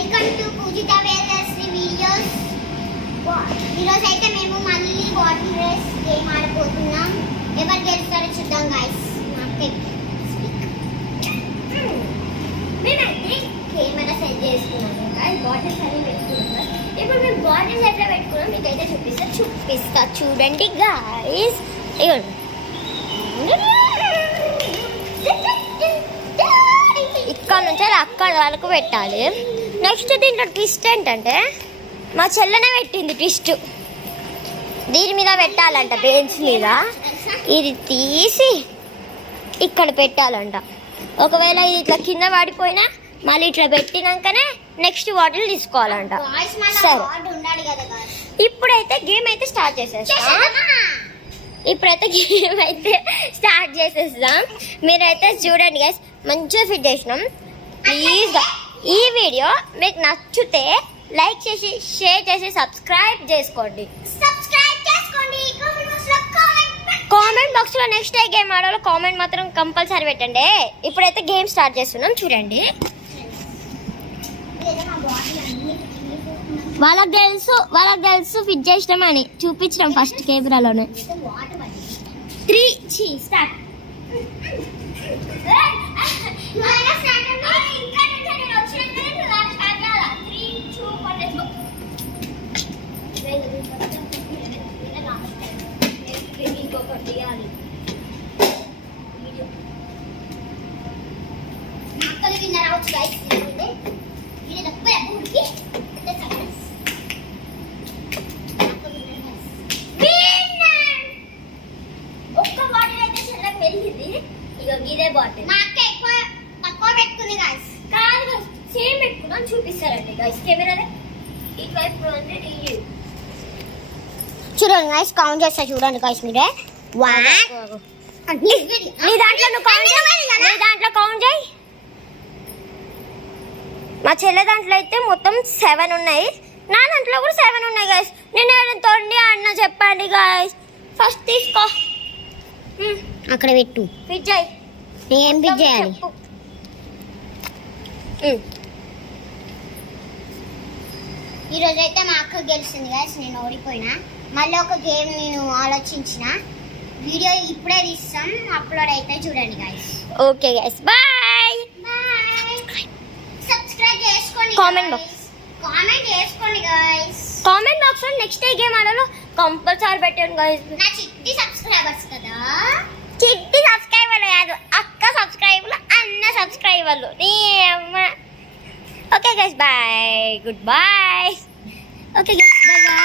Welcome to Pujitha Vedasri videos. ఈరోజు అయితే మేము మళ్ళీ వాటర్ రేస్ గేమ్ ఆడబోతున్నాం. ఎవరు గెలుస్తారో చూద్దాం గైస్. మేమైతే కెమెరా సెట్ చేసుకున్నాము గైస్. బాటిల్స్ అన్ని పెట్టుకున్నాం. ఇప్పుడు మేము బాటిల్స్ ఎట్లా పెట్టుకున్నాం మీకైతే చూపిస్తా చూడండి గైస్. ఇక్కడ నుంచి అక్కడ వరకు పెట్టాలి. నెక్స్ట్ దీంట్లో ట్విస్ట్ ఏంటంటే మా చెల్లెనే పెట్టింది ట్విస్ట్. దీని మీద పెట్టాలంట, బెంచ్ మీద. ఇది తీసి ఇక్కడ పెట్టాలంట. ఒకవేళ ఇది ఇట్లా కింద పడిపోయినా మళ్ళీ ఇట్లా పెట్టినాకనే నెక్స్ట్ బాటిల్ తీసుకోవాలంట. సరే, ఇప్పుడైతే గేమ్ అయితే స్టార్ట్ చేసేస్తాం. మీరైతే చూడండి గైస్, మంచిగా ఫిట్ చేసినాం. ప్లీజ్ ఈ వీడియో మీకు నచ్చితే లైక్ చేసి షేర్ చేసి సబ్స్క్రైబ్ చేసుకోండి. కామెంట్ బాక్స్ లో నెక్స్ట్ ఏ గేమ్ ఆడాలో కామెంట్ మాత్రం కంపల్సరీ పెట్టండి. ఇప్పుడైతే గేమ్ స్టార్ట్ చేస్తున్నాం చూడండి. వాళ్ళకి తెలుసు ఫిట్ చేసినామని చూపించడం ఫస్ట్ కెమెరాలోనే. 3 స్టార్ట్. ఇదే బాటిల్ మా అక్క ఎక్కువ తక్కువ పెట్టుకుంది గైస్. కాదు సేమ్ పెట్టుకున్నాను, చూపిస్తారండి గైస్ కెమెరాలో. ఇటువైపు చూడండి గైస్, కౌంట్ చేస్తా చూడండి గైస్ మీరే. నీ దాంట్లో కౌంట్ చేయి. మా చెల్లె దాంట్లో అయితే మొత్తం 7 ఉన్నాయి. నా దాంట్లో కూడా 7 ఉన్నాయి గైస్. నేను తొండి అన్న చెప్పండి గైస్. ఫస్ట్ తీసుకో, అక్కడ పెట్టు. ఫిట్ చేయి. ఏం ఫిట్ చేయాలి? ఈరోజు అయితే మా అక్క గెలిచింది గైస్, నేను ఓడిపోయినా. మళ్ళీ ఒక గేమ్ నేను ఆలోచించిన. వీడియో ఇప్పుడే తీస్తాం, అప్లోడ్ అయితే చూడండి guys. Okay guys, bye. Subscribe చేసుకోండి, కామెంట్ చేసుకోండి గైస్. కామెంట్ బాక్స్ లో నెక్స్ట్ ఏ గేమ్ ఆడాలో కంపల్సరీ పెట్టండి గైస్. నా చిట్టి సబ్స్క్రైబర్స్ కదా. చిట్టి సబ్స్క్రైబర్లు కాదు, అక్క సబ్స్క్రైబర్లు, అన్న సబ్స్క్రైబర్లు. Okay guys, bye. Good bye. Okay guys, bye bye.